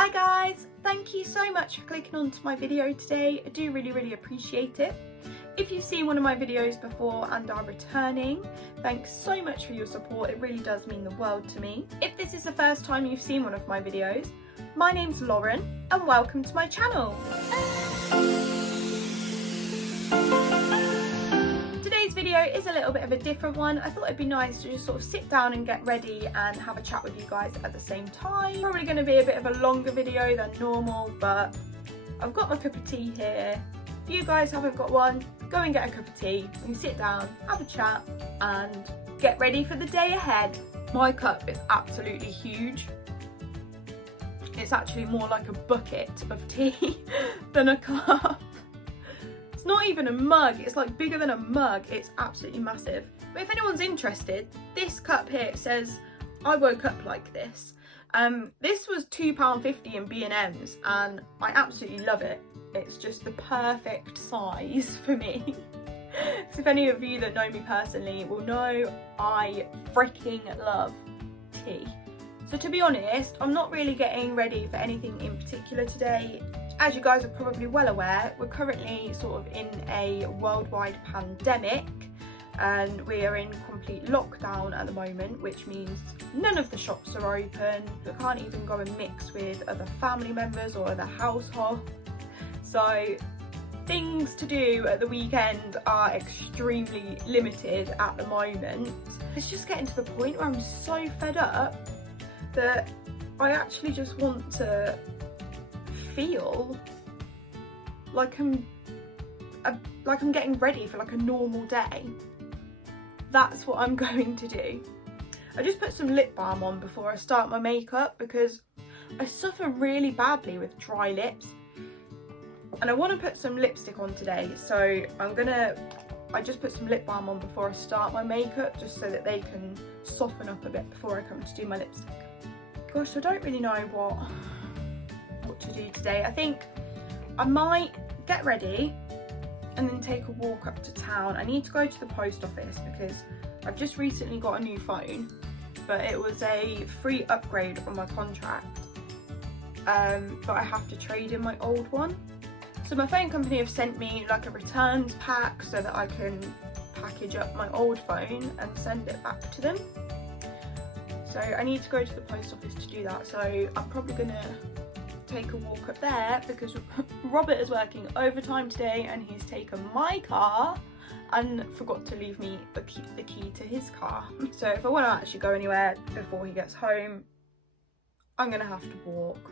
Hi guys, thank you so much for clicking onto my video today. I do really appreciate it. If you've seen one of my videos before and are returning, thanks so much for your support. It really does mean the world to me. If this is the first time you've seen one of my videos, my name's Lauren and welcome to my channel. Today's video is a little bit of a different one. I thought it'd be nice to just sort of sit down and get ready and have a chat with you guys at the same time. Probably going to be a bit of a longer video than normal, but I've got my cup of tea here. If you guys haven't got one, go and get a cup of tea. We can sit down, have a chat and get ready for the day ahead. My cup is absolutely huge. It's actually more like a bucket of tea than a cup. It's not even a mug, it's like bigger than a mug. It's absolutely massive. But if anyone's interested, this cup here says, I woke up like this. This was £2.50 in B&M's and I absolutely love it. It's just the perfect size for me. So if any of you that know me personally will know I freaking love tea. So to be honest, I'm not really getting ready for anything in particular today. As you guys are probably well aware, we're currently sort of in a worldwide pandemic and we are in complete lockdown at the moment, which means none of the shops are open. We can't even go and mix with other family members or other households. So things to do at the weekend are extremely limited at the moment. It's just getting to the point where I'm so fed up that I actually just want to feel like I'm getting ready for like a normal day. That's what I'm going to do. I just put some lip balm on before I start my makeup because I suffer really badly with dry lips and I want to put some lipstick on today, so I just put some lip balm on before I start my makeup just so that they can soften up a bit before I come to do my lipstick. Gosh, I don't really know what to do today. I think I might get ready and then take a walk up to town. I need to go to the post office because I've just recently got a new phone, but it was a free upgrade on my contract, but I have to trade in my old one. So my phone company have sent me like a returns pack so that I can package up my old phone and send it back to them. So I need to go to the post office to do that, so I'm probably gonna take a walk up there because Robert is working overtime today and he's taken my car and forgot to leave me the key to his car. So if I want to actually go anywhere before he gets home, I'm gonna have to walk.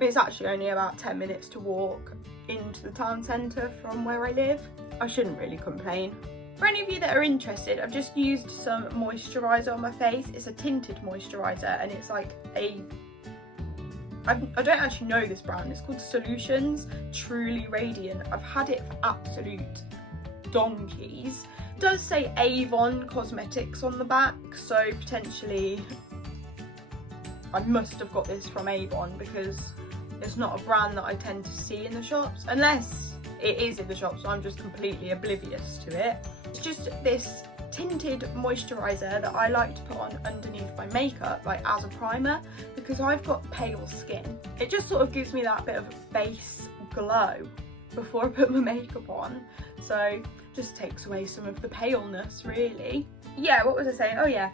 It's actually only about 10 minutes to walk into the town centre from where I live. I shouldn't really complain. For any of you that are interested, I've just used some moisturiser on my face. It's a tinted moisturiser and it's like I don't actually know this brand. It's called Solutions Truly Radiant. I've had it for absolute donkeys. It does say Avon Cosmetics on the back, so potentially I must have got this from Avon because it's not a brand that I tend to see in the shops, unless it is in the shops, so I'm just completely oblivious to it. It's just this tinted moisturiser that I like to put on underneath my makeup, like as a primer, because I've got pale skin. It just sort of gives me that bit of base glow before I put my makeup on, so just takes away some of the paleness really. Yeah, what was I saying? Oh yeah,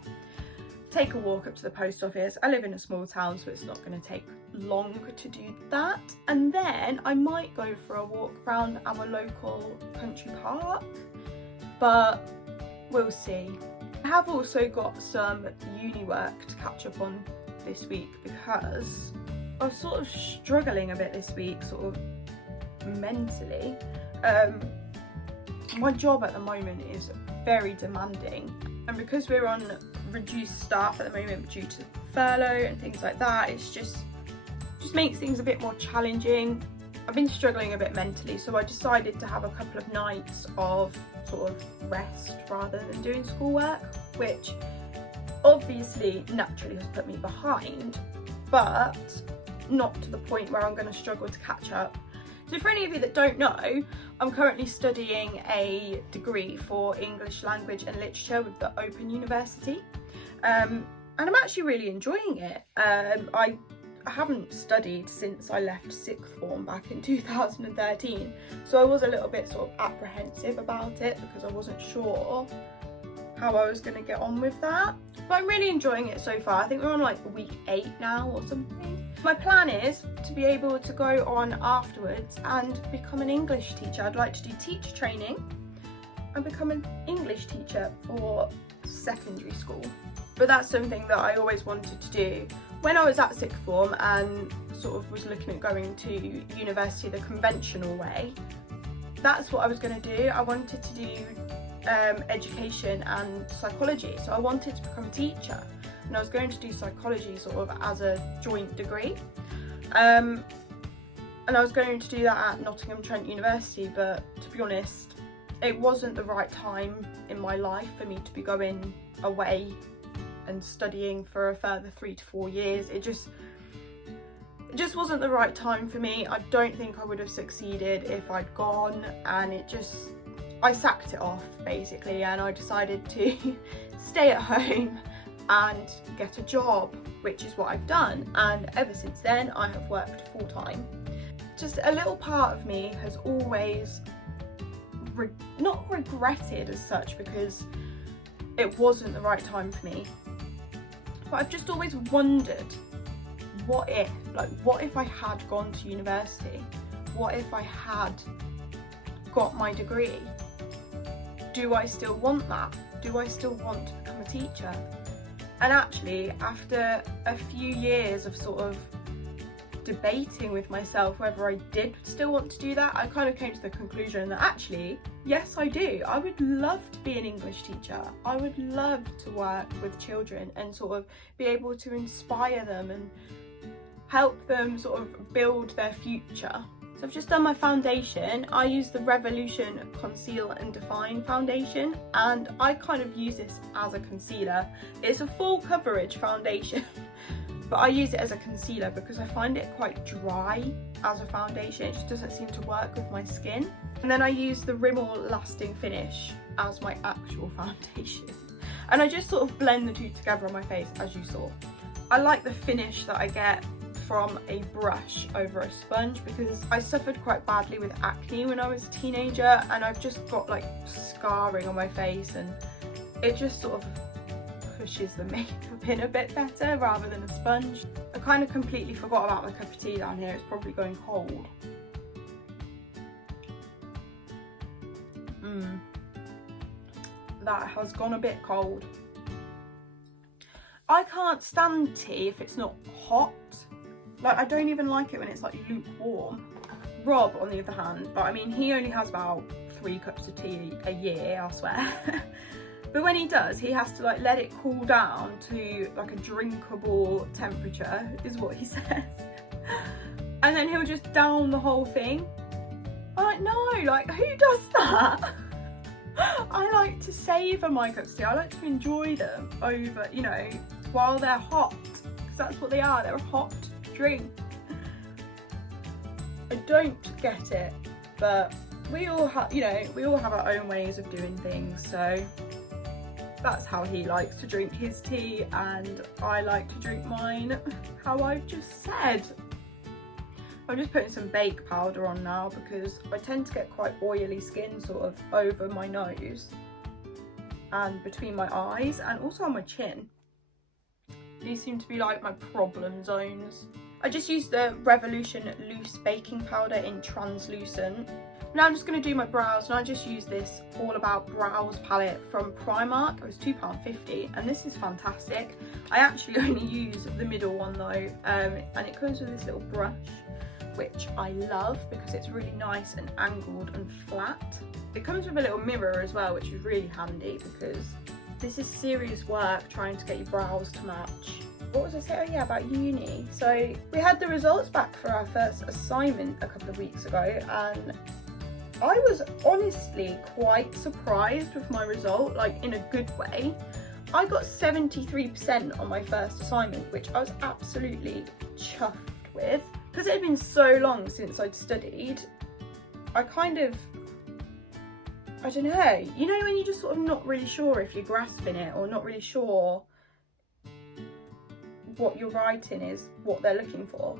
take a walk up to the post office. I live in a small town, so it's not going to take long to do that, and then I might go for a walk around our local country park, but we'll see. I have also got some uni work to catch up on this week because I was sort of struggling a bit this week, sort of mentally. My job at the moment is very demanding, and because we're on reduced staff at the moment due to furlough and things like that, it's just makes things a bit more challenging. I've been struggling a bit mentally, so I decided to have a couple of nights of sort of rest rather than doing schoolwork, which obviously naturally has put me behind, but not to the point where I'm going to struggle to catch up. So for any of you that don't know, I'm currently studying a degree for English language and literature with the Open University, and I'm actually really enjoying it. I haven't studied since I left sixth form back in 2013, so I was a little bit sort of apprehensive about it because I wasn't sure how I was going to get on with that. But I'm really enjoying it so far. I think we're on like week 8 now or something. My plan is to be able to go on afterwards and become an English teacher. I'd like to do teacher training and become an English teacher for secondary school. But that's something that I always wanted to do. When I was at sixth form and sort of was looking at going to university the conventional way, that's what I was going to do. I wanted to do education and psychology, so I wanted to become a teacher, and I was going to do psychology sort of as a joint degree, and I was going to do that at Nottingham Trent University, but to be honest, it wasn't the right time in my life for me to be going away and studying for a further 3 to 4 years. It just wasn't the right time for me. I don't think I would have succeeded if I'd gone, and I sacked it off basically, and I decided to stay at home and get a job, which is what I've done, and ever since then I have worked full-time. Just a little part of me has always not regretted as such, because it wasn't the right time for me, but I've just always wondered, what if I had gone to university? What if I had got my degree? Do I still want that? Do I still want to become a teacher? And actually, after a few years of sort of debating with myself whether I did still want to do that, I kind of came to the conclusion that actually, yes, I do. I would love to be an English teacher. I would love to work with children and sort of be able to inspire them and help them sort of build their future. So I've just done my foundation. I use the Revolution Conceal and Define foundation, and I kind of use this as a concealer. It's a full coverage foundation, but I use it as a concealer because I find it quite dry as a foundation. It just doesn't seem to work with my skin. And then I use the Rimmel Lasting Finish as my actual foundation. And I just sort of blend the two together on my face, as you saw. I like the finish that I get from a brush over a sponge because I suffered quite badly with acne when I was a teenager, and I've just got like scarring on my face, and it just sort of pushes the makeup in a bit better rather than a sponge. I kind of completely forgot about my cup of tea down here. It's probably going cold. That has gone a bit cold. I can't stand tea if it's not hot. Like, I don't even like it when it's like lukewarm. Rob, on the other hand, but I mean, he only has about 3 cups of tea a year, I swear. But when he does, he has to like let it cool down to like a drinkable temperature, is what he says. And then he'll just down the whole thing. I'm like, no, like, who does that? I like to savour my cups of tea. I like to enjoy them over, you know, while they're hot, because that's what they are. They're a hot drink. I don't get it, but we all have, you know, we all have our own ways of doing things. So that's how he likes to drink his tea, and I like to drink mine how I've just said. I'm just putting some bake powder on now because I tend to get quite oily skin sort of over my nose and between my eyes and also on my chin. These seem to be like my problem zones. I just used the Revolution Loose Baking Powder in Translucent. Now I'm just going to do my brows, and I just use this All About Brows palette from Primark. It was £2.50 and this is fantastic. I actually only use the middle one though, and it comes with this little brush, which I love because it's really nice and angled and flat. It comes with a little mirror as well, which is really handy because this is serious work trying to get your brows to match. What was I saying? Oh yeah, about uni. So we had the results back for our first assignment a couple of weeks ago, and I was honestly quite surprised with my result, like in a good way. I got 73% on my first assignment, which I was absolutely chuffed with. Because it had been so long since I'd studied, I kind of, I don't know, you know when you're just sort of not really sure if you're grasping it or not really sure what you're writing is what they're looking for.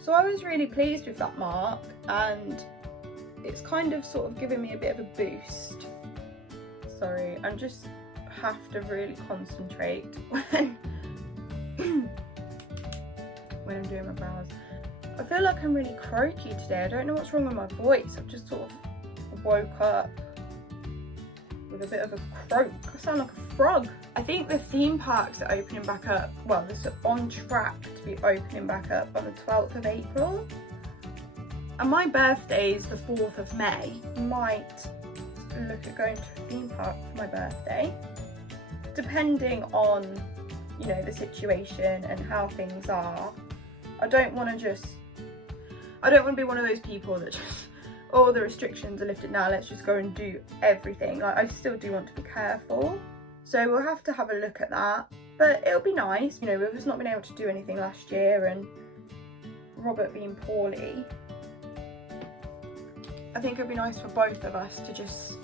So I was really pleased with that mark, and it's kind of sort of giving me a bit of a boost. Sorry, I just have to really concentrate when I'm doing my brows. I feel like I'm really croaky today. I don't know what's wrong with my voice. I've just sort of woke up with a bit of a croak. I sound like a frog. I think the theme parks are opening back up. Well, they're on track to be opening back up on the 12th of April. And my birthday is the 4th of May. Might look at going to a theme park for my birthday, depending on, you know, the situation and how things are. I don't want to be one of those people that just, oh, the restrictions are lifted now, let's just go and do everything. Like, I still do want to be careful. So we'll have to have a look at that. But it'll be nice. You know, we've just not been able to do anything last year, and Robert being poorly, I think it'd be nice for both of us to just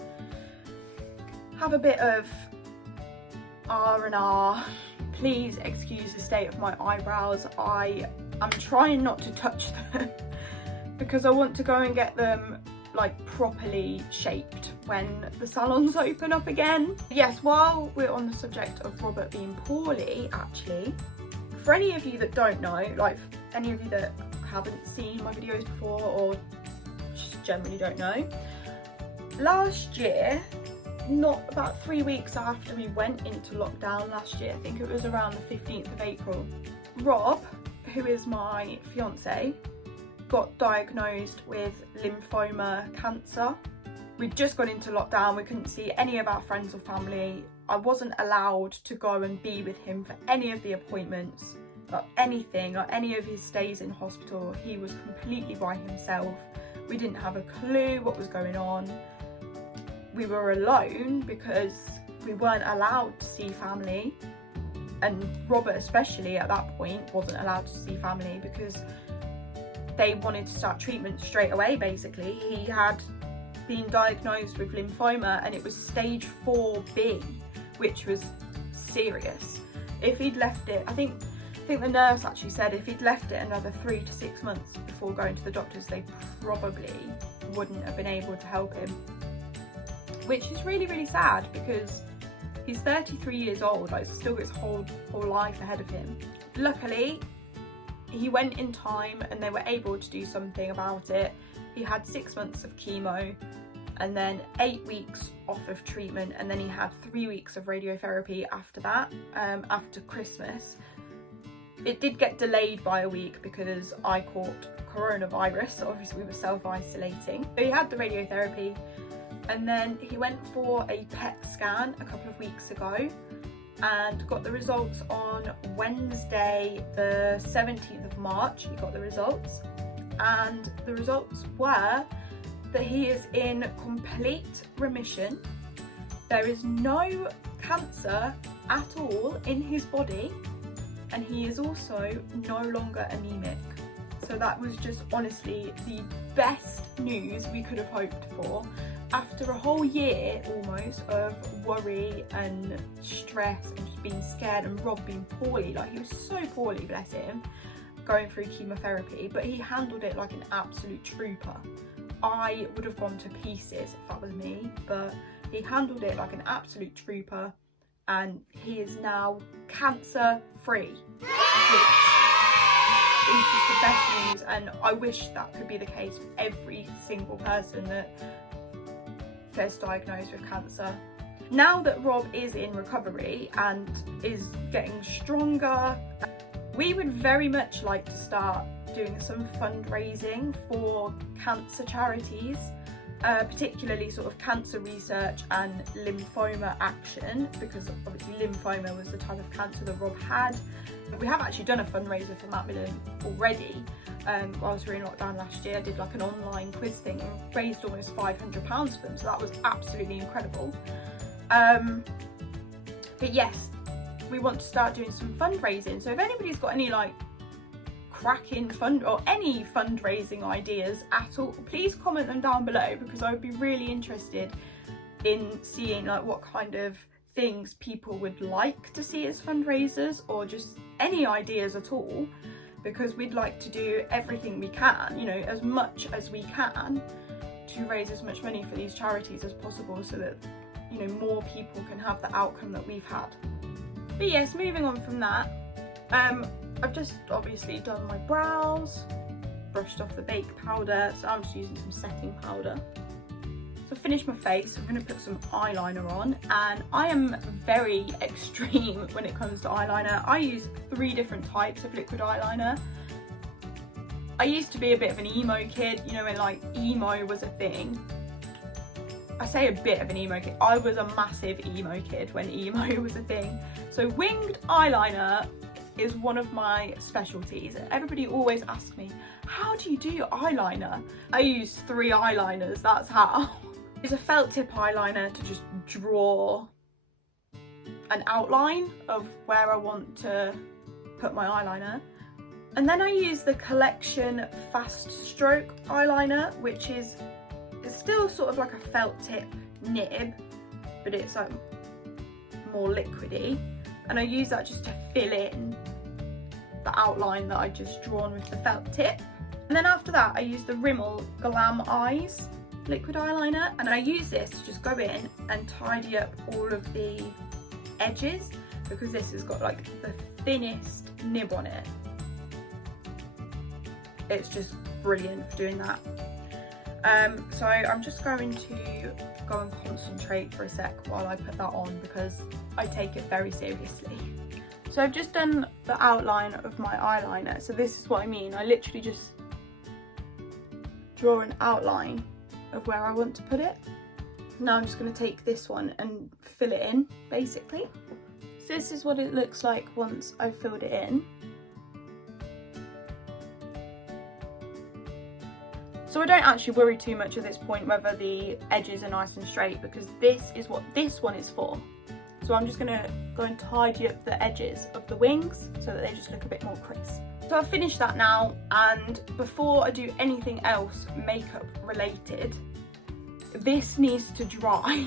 have a bit of R&R. Please excuse the state of my eyebrows. I'm trying not to touch them because I want to go and get them like properly shaped when the salons open up again. Yes, while we're on the subject of Robert being poorly, actually, for any of you that don't know, like any of you that haven't seen my videos before or just generally don't know, last year, not about 3 weeks after we went into lockdown last year, I think it was around the 15th of April, Rob, who is my fiance, got diagnosed with lymphoma cancer. We'd just gone into lockdown, we couldn't see any of our friends or family. I wasn't allowed to go and be with him for any of the appointments, or anything, like any of his stays in hospital. He was completely by himself. We didn't have a clue what was going on. We were alone because we weren't allowed to see family, and Robert especially at that point wasn't allowed to see family because they wanted to start treatment straight away. Basically, he had been diagnosed with lymphoma and it was stage 4B, which was serious. If he'd left it, I think the nurse actually said if he'd left it another 3 to 6 months before going to the doctors, they probably wouldn't have been able to help him, which is really, really sad because he's 33 years old, like still got his whole life ahead of him. Luckily, he went in time and they were able to do something about it. He had 6 months of chemo and then 8 weeks off of treatment, and then he had 3 weeks of radiotherapy after that, after Christmas. It did get delayed by a week because I caught coronavirus, so obviously we were self-isolating. So he had the radiotherapy, and then he went for a PET scan a couple of weeks ago and got the results on Wednesday the 17th of March. He got the results, and the results were that he is in complete remission. There is no cancer at all in his body, and he is also no longer anemic. So that was just honestly the best news we could have hoped for. After a whole year almost of worry and stress and just being scared, and Rob being poorly, like he was so poorly, bless him, going through chemotherapy, but he handled it like an absolute trooper. I would have gone to pieces if that was me, but he handled it like an absolute trooper, and he is now cancer free, which is just the best news. And I wish that could be the case for every single person that gets diagnosed with cancer. Now that Rob is in recovery and is getting stronger, we would very much like to start doing some fundraising for cancer charities, particularly sort of cancer research and lymphoma action, because obviously lymphoma was the type of cancer that Rob had. We have actually done a fundraiser for Macmillan already. Whilst we were in lockdown last year, I did like an online quiz thing and raised almost £500 for them, so that was absolutely incredible. But yes, we want to start doing some fundraising, so if anybody's got any like cracking fund or any fundraising ideas at all, please comment them down below, because I would be really interested in seeing like what kind of things people would like to see as fundraisers, or just any ideas at all, because we'd like to do everything we can, you know, as much as we can, to raise as much money for these charities as possible, so that, you know, more people can have the outcome that we've had. But yes, moving on from that, I've just obviously done my brows, brushed off the bake powder, so I'm just using some setting powder. So I finished my face, I'm going to put some eyeliner on, and I am very extreme when it comes to eyeliner. I use 3 different types of liquid eyeliner. I used to be a bit of an emo kid, you know, when like emo was a thing. I say a bit of an emo kid, I was a massive emo kid when emo was a thing. So winged eyeliner is one of my specialties. Everybody always asks me, how do you do your eyeliner? I use 3 eyeliners, that's how. It's a felt tip eyeliner to just draw an outline of where I want to put my eyeliner. And then I use the Collection Fast Stroke eyeliner, which is, it's still sort of like a felt tip nib, but it's like more liquidy. And I use that just to fill in the outline that I just drawn with the felt tip. And then after that, I use the Rimmel Glam Eyes liquid eyeliner, and I use this to just go in and tidy up all of the edges, because this has got like the thinnest nib on it. It's just brilliant for doing that. So I'm just going to go and concentrate for a sec while I put that on, because I take it very seriously. So I've just done the outline of my eyeliner, so this is what I mean. I literally just draw an outline of where I want to put it. Now I'm just going to take this one and fill it in, basically. So this is what it looks like once I've filled it in. So I don't actually worry too much at this point whether the edges are nice and straight, because this is what this one is for. So I'm just going to go and tidy up the edges of the wings so that they just look a bit more crisp. So I've finished that now, and before I do anything else makeup related, this needs to dry.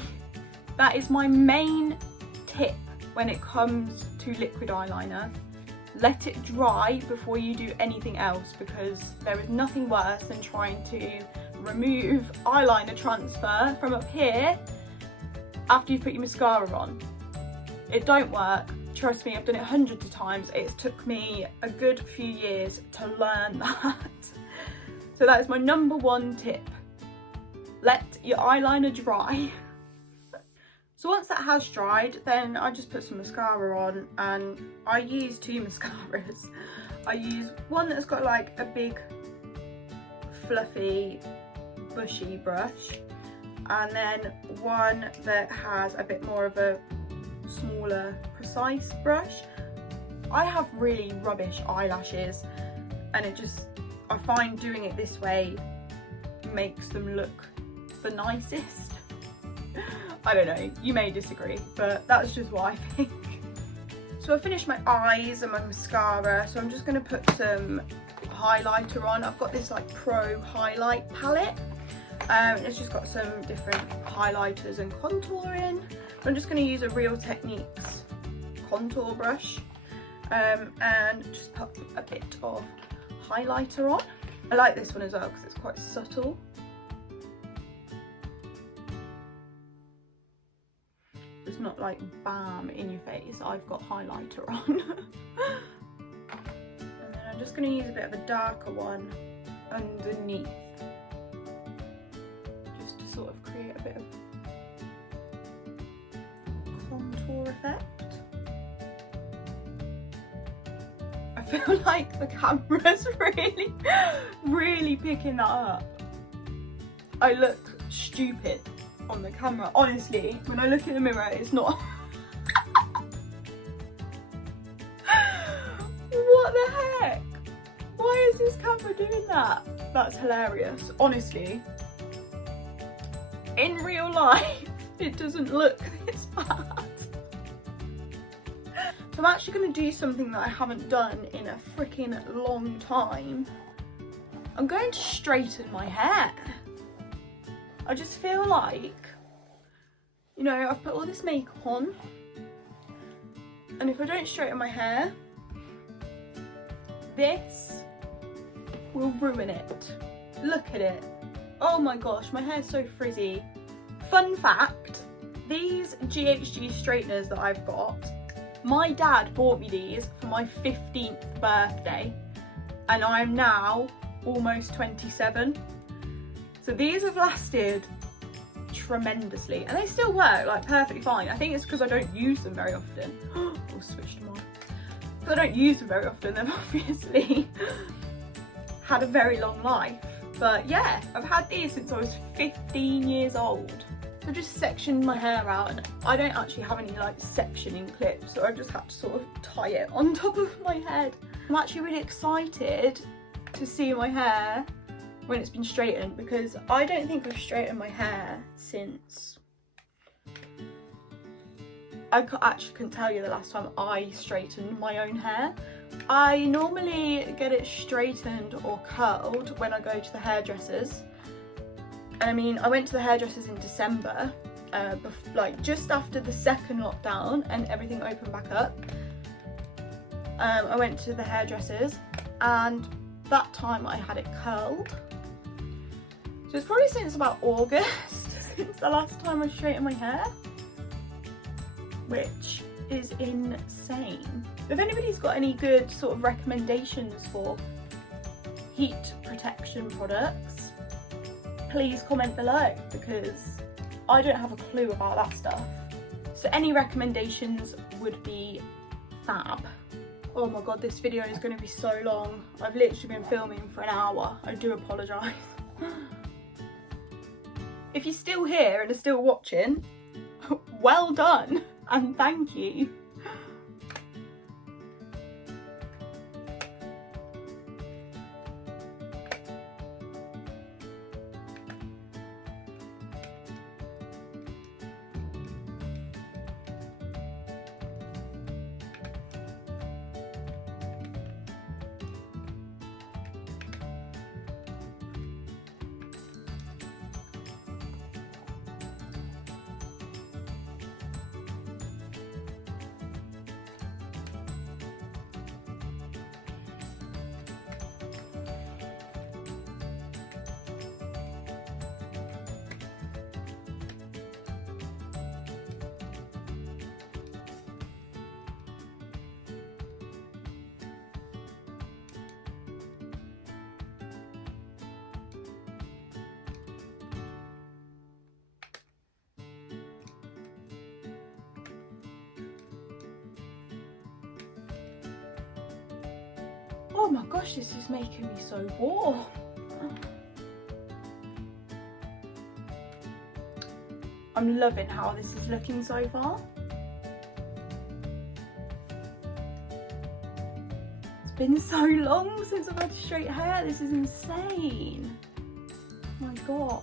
That is my main tip when it comes to liquid eyeliner. Let it dry before you do anything else, because there is nothing worse than trying to remove eyeliner transfer from up here after you've put your mascara on. It don't work. Trust me, I've done it hundreds of times. It's took me a good few years to learn that. So that is my #1 tip. Let your eyeliner dry. So once that has dried, then I just put some mascara on, and I use 2 mascaras. I use one that's got like a big fluffy bushy brush, and then one that has a bit more of a smaller precise brush. I have really rubbish eyelashes, and I find doing it this way makes them look the nicest. I don't know, you may disagree, but that's just what I think. So I finished my eyes and my mascara, so I'm just going to put some highlighter on. I've got this like Pro highlight palette. It's just got some different highlighters and contour in. I'm just going to use a Real Techniques contour brush and just put a bit of highlighter on. I like this one as well because it's quite subtle. It's not like bam in your face. I've got highlighter on. And then I'm just going to use a bit of a darker one underneath, just to sort of create a bit of contour effect. I feel like the camera's really picking that up. I look stupid on the camera. Honestly, when I look in the mirror, it's not. What the heck? Why is this camera doing that? That's hilarious, honestly. In real life, it doesn't look this bad. So I'm actually going to do something that I haven't done in a freaking long time. I'm going to straighten my hair. I just feel like, you know, I've put all this makeup on And if I don't straighten my hair, this will ruin it. Look at it. Oh my gosh, my hair's so frizzy. Fun fact, these GHG straighteners that I've got, my dad bought me these for my 15th birthday, and I'm now almost 27. So these have lasted tremendously, and they still work like perfectly fine. I think it's because I don't use them very often. I'll switch them on. Because I don't use them very often, they've obviously had a very long life. But yeah, I've had these since I was 15 years old. I just sectioned my hair out, and I don't actually have any like sectioning clips, so I've just had to sort of tie it on top of my head. I'm actually really excited to see my hair when it's been straightened, because I don't think I've straightened my hair since... I actually couldn't tell you the last time I straightened my own hair. I normally get it straightened or curled when I go to the hairdressers. And I mean, I went to the hairdressers in December, like just after the second lockdown and everything opened back up. I went to the hairdressers, and that time I had it curled. So it's probably since about August since the last time I straightened my hair, which is insane. If anybody's got any good sort of recommendations for heat protection products, please comment below, because I don't have a clue about that stuff. So any recommendations would be fab. Oh my god, this video is going to be so long. I've literally been filming for an hour. I do apologise. If you're still here and are still watching, well done and thank you. Oh my gosh, this is making me so warm. I'm loving how this is looking so far. It's been so long since I've had straight hair. This is insane. Oh my gosh.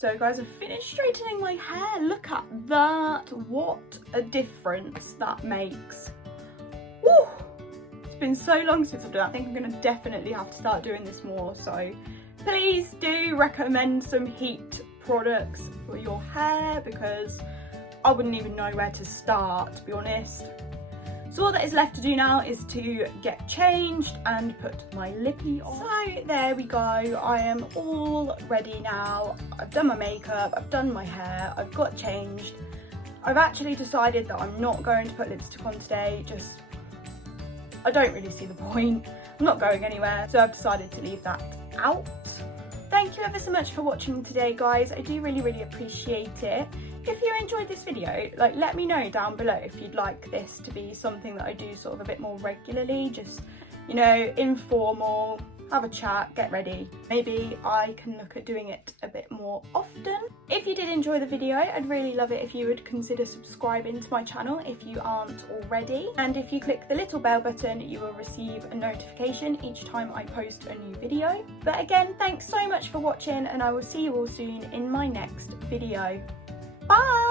So guys, I've finished straightening my hair. Look at that. What a difference that makes. Woo! It's been so long since I've done that. I think I'm going to definitely have to start doing this more. So please do recommend some heat products for your hair, because I wouldn't even know where to start, to be honest. So all that is left to do now is to get changed and put my lippy on. So there we go, I am all ready now. I've done my makeup, I've done my hair, I've got changed. I've actually decided that I'm not going to put lipstick on today, I don't really see the point. I'm not going anywhere, so I've decided to leave that out. Thank you ever so much for watching today, guys. I do really appreciate it. If you enjoyed this video, let me know down below if you'd like this to be something that I do sort of a bit more regularly, just, you know, informal, have a chat, get ready. Maybe I can look at doing it a bit more often. If you did enjoy the video, I'd really love it if you would consider subscribing to my channel if you aren't already. And if you click the little bell button, you will receive a notification each time I post a new video. But again, thanks so much for watching, and I will see you all soon in my next video. Bye!